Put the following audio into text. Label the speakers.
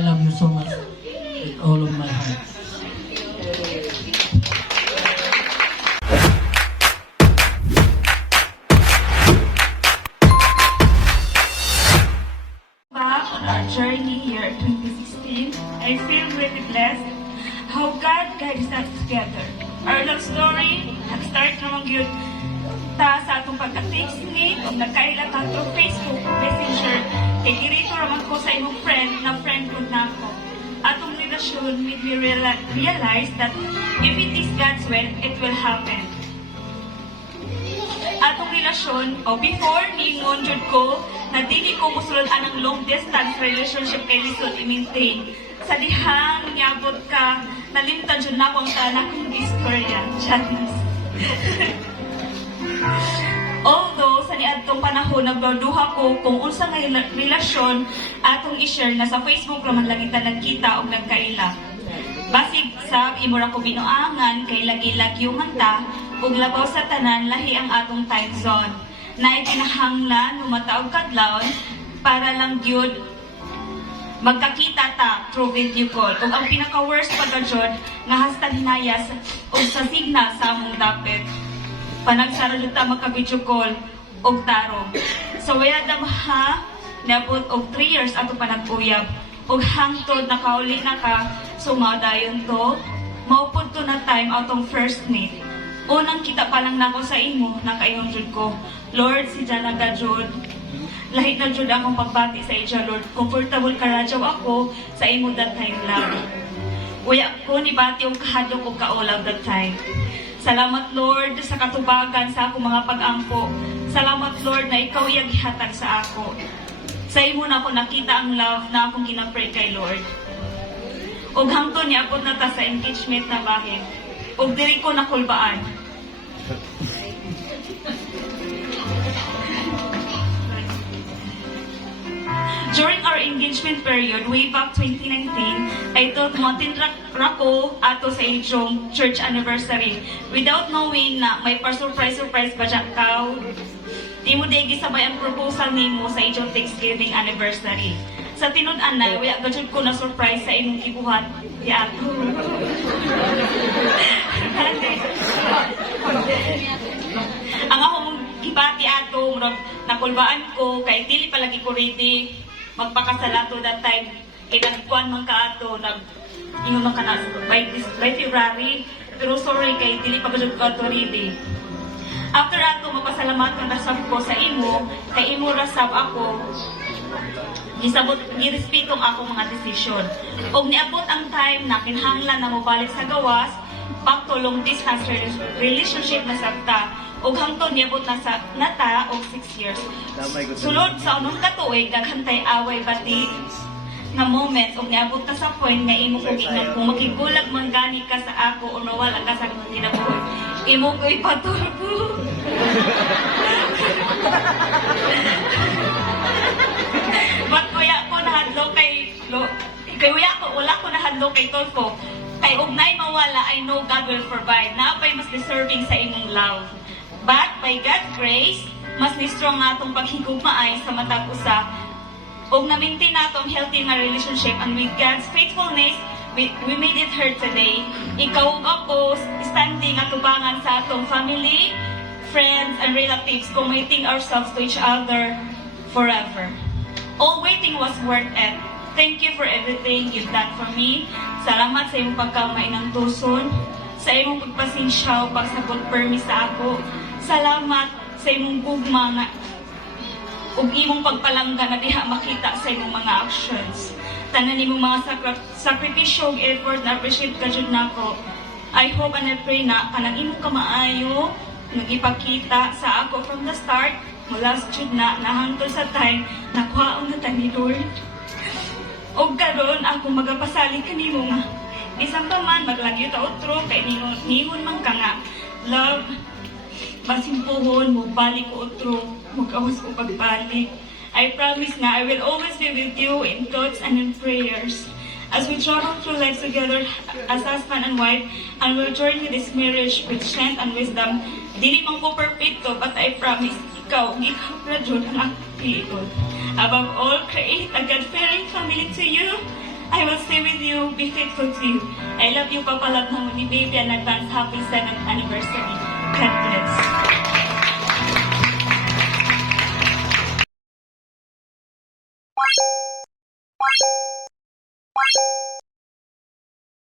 Speaker 1: I love you so much with all of my heart.
Speaker 2: on our journey here in 2016, I feel really blessed how God guides us together. Our love story, nag-start naman yun ta sa atong pagka-text ni o nagkaila ta through Facebook Messenger kay dirito raman ko sa imong friend na friend. Me reala- realize that if it is God's will, it will happen. Atong relasyon o before niingon jud ko na dili ko musulod anang long distance relationship kay lisod i-maintain sa dihang niabot ka nalimtan jud na akong tanan kong istorya. Janice Although sa niadtong panahon nagduduha ko kung unsa nga rela- relasyon atong i-share na sa Facebook raman lang kita nagkita og nagkaila. Basig sab imo ra ko binuangan kay lagi-lagyuman ta ug labaw sa tanan lahi ang atong time zone. Naay kinahanglan lumataog kadlawon para lang gyud magkakita ta through video call. Ug ang pinaka-worst pa ka jud nga hasta hinayas ug sa signal sa among dapit. Panagsara jud ta magka-video call og tarong. So wala dam ha nabot og 3 years ato pa nag-uyab. Og hangtod nakauli na ka sumadayon to maupod to na time atong first meet. Unang kita pa lang nako sa imo, nakaingon jud ko. Lord, si Jana ka jud. Lahi na jud akong pagbati sa iya, Lord. Comfortable ka ako sa imo that time lang. Uya ko ni bati og kahadlok og kaulaw that time. Salamat Lord sa katubagan sa akong mga pag-ampo. Salamat Lord na ikaw iyang gihatag sa ako. Sa imo na ako nakita ang love na akong ginapray kay Lord. Og hangtod ni abot na ta sa engagement na bahin. Og diri ko nakulbaan. Engagement period, way back 2019, I thought mountain rako ato sa inyong church anniversary without knowing na may pa-surprise-surprise ba dyan ka. Di mo digi sabay ang proposal nimo sa inyong Thanksgiving anniversary. Sa tinud-an na, wala gajud ko na surprise sa imong gibuhat di ato. ang akong gibati ato, nakulbaan ko, kay dili palagi ko ready magpakasalato that time. Kay man ka ato, nag ingon man ka na by, this, by February. Pero sorry, kay dili pa gud ko ato ready. After ato, mapasalamat ko na sab ko sa imo, kay imo rasab ako, gisabot girespeto ang ako mga desisyon. Og niabot ang time na kinahanglan na mobalik sa gawas, back to long distance rel- relationship na sabta. Og hangtod niabot na sa nata og 6 years. Sulod sa unong katuig, daghan tay away bati nga moment og niabot na sa point nga imo kong ingon kung makigulag man gani ka sa ako o nawala ka sa akong kinabuhi imo ko ipatulpo Ba't kuya ko nahadlo kay lo, kay kuya ko wala ko nahadlo kay Tolfo. Kay ugnay mawala, I know God will provide. Naapay mas deserving sa imong love. But by God's grace, mas ni strong nga atong paghigugmaay sa matag usa. Og na-maintain natong healthy nga relationship and with God's faithfulness, we, we made it here today. Ikaw ug ako, standing at tubangan sa atong family, friends, and relatives, committing ourselves to each other forever. All waiting was worth it. Thank you for everything you've done for me. Salamat sa imong pagkamay ng tuson. Sa imong pagpasensya o pagsagot permi sa ako. Salamat sa imong gugma nga ug imong pagpalangga na diha makita sa imong mga actions. Tanan imong mga sakra- sakripisyo ug effort na appreciate ka jud nako. I hope and I pray na kanang imong kamaayo nagipakita sa ako from the start mula sa jud na nahangtod sa time nakuhaon na ta ni Lord. Og karon ako magapasalig kanimo nga bisan pa man maglagyo ta otro kay ningon ningon man ka nga love masimpuhon mo balik ko otro magawas ko pagbalik. I promise nga I will always be with you in thoughts and in prayers. As we travel through life together as husband and wife and will journey this marriage with strength and wisdom dili man ko perfecto but I promise ikaw ikaw na jud ang akong above all create a God-fearing family to you. I will stay with you, be faithful to you. I love you, Papa. Love ni baby, and advance happy 7th anniversary. God